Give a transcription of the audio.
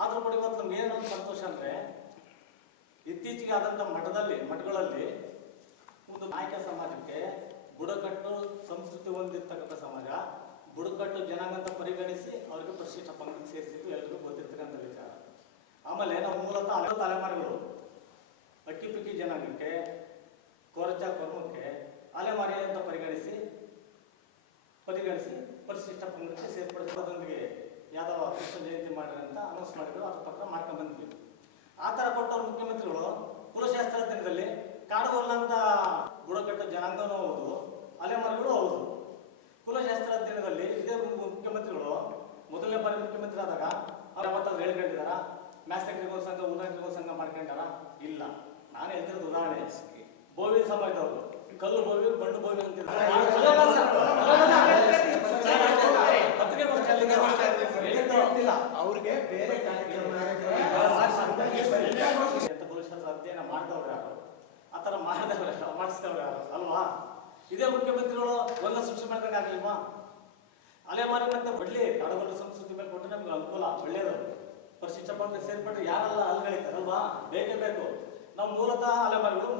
ಆದರೂ ಕೂಡ ಇವತ್ತು ನಮ್ಗೆ ಸಂತೋಷ ಅಂದರೆ ಇತ್ತೀಚೆಗೆ ಆದಂಥ ಮಠದಲ್ಲಿ, ಮಠಗಳಲ್ಲಿ ಒಂದು ನಾಯಕ ಸಮಾಜಕ್ಕೆ ಬುಡಕಟ್ಟು ಸಂಸ್ಕೃತಿ ಹೊಂದಿರ್ತಕ್ಕಂಥ ಸಮಾಜ, ಬುಡಕಟ್ಟು ಜನಾಂಗ ಪರಿಗಣಿಸಿ ಅವ್ರಿಗೆ ಪ್ರಶಿಷ್ಟ ಪಂಗ ಸೇರಿಸಿದ್ದು ಎಲ್ಲರಿಗೂ ಗೊತ್ತಿರ್ತಕ್ಕಂಥ ವಿಚಾರ. ಆಮೇಲೆ ನಾವು ಮೂಲತಃ ಹಲವು ತಲೆಮಾರುಗಳು ಅಕ್ಕಿ ಪಿಕ್ಕಿ ಜನಾಂಗಕ್ಕೆ, ಕೊರಚ ಕೊರ್ಮಕ್ಕೆ ಅಲೆಮಾರಿ ಅಂತ ಪರಿಗಣಿಸಿ ಪರಿಗಣಿಸಿ ಪರಿಶಿಷ್ಟ ಪಂಗಕ್ಕೆ ಮಾಡಿದ್ರು ಅದ್ರ ಪಕ್ಕ ಮಾಡ್ಕೊಂಡ್ ಆ ಥರ ಕೊಟ್ಟವ್ರ ಮುಖ್ಯಮಂತ್ರಿಗಳು ಕುಲಶಾಸ್ತ್ರ ದಿನದಲ್ಲಿ ಕಾಡುಗೊಲ್ಲಂತ ಬುಡಕಟ್ಟು ಜನಾಂಗನೂ ಹೌದು, ಅಲೆಮಾರಿಗಳು ಹೌದು. ಕುಲಶಾಸ್ತ್ರ ದಿನದಲ್ಲಿ ಇದೇ ಮುಖ್ಯಮಂತ್ರಿಗಳು, ಮೊದಲನೇ ಬಾರಿ ಮುಖ್ಯಮಂತ್ರಿ ಆದಾಗ ಅವ್ರು ಯಾವತ್ತಾದ್ರು ಹೇಳ್ಕೊಂಡಿದಾರ ಮ್ಯಾಸಕ್ರಿಗೋ ಸಂಘ ಊರಾಗ್ರಿಗೋ ಸಂಘ ಮಾಡ್ಕೊಂಡಾರ ಇಲ್ಲ. ನಾನು ಹೇಳ್ತಿರೋದು ಉದಾಹರಣೆ. ಬೋವಿ ಸಮಾಜದವರು. ಕಲ್ಲು ಬೋವಿ, ಬಂಡು ಬೋವಿ ಅಂತಿದ್ದಾರೆ. ಅವ್ರಿಗೆ ಬೇರೆ ಕಾರ್ಯಕ್ರಮ ಅಧ್ಯಯನ ಮಾಡಿದವ್ರು ಯಾರು ಆ ಥರ ಮಾಡಿದವ್ರು ಯಾರು ಮಾಡಿಸಿದವ್ರು ಯಾರು ಅಲ್ವಾ? ಇದೇ ಮುಖ್ಯಮಂತ್ರಿಗಳು ಒಂದ ಸೃಷ್ಟಿ ಮಾಡ್ದಂಗೆ ಆಗ್ಲಿಲ್ವಾ? ಅಲೆಮಾರಿ ಮತ್ತೆ ಒಳ್ಳೆ ಕಾಡುಗೊಲ್ಲ ಸಂಸ್ಕೃತಿ ಮೇಲೆ ಕೊಟ್ಟರೆ ನಮ್ಗೆ ಅನುಕೂಲ ಒಳ್ಳೇದು. ಪರಿಶಿಷ್ಟ ಪಂಗಡ ಸೇರ್ಪಟ್ರೆ ಯಾರೆಲ್ಲ ಅಲ್ಗಳಿತಾರಲ್ವಾ ಬೇಕೇ ಬೇಕು. ನಾವು ಮೂಲತಃ ಅಲೆಮಾರಿಗಳು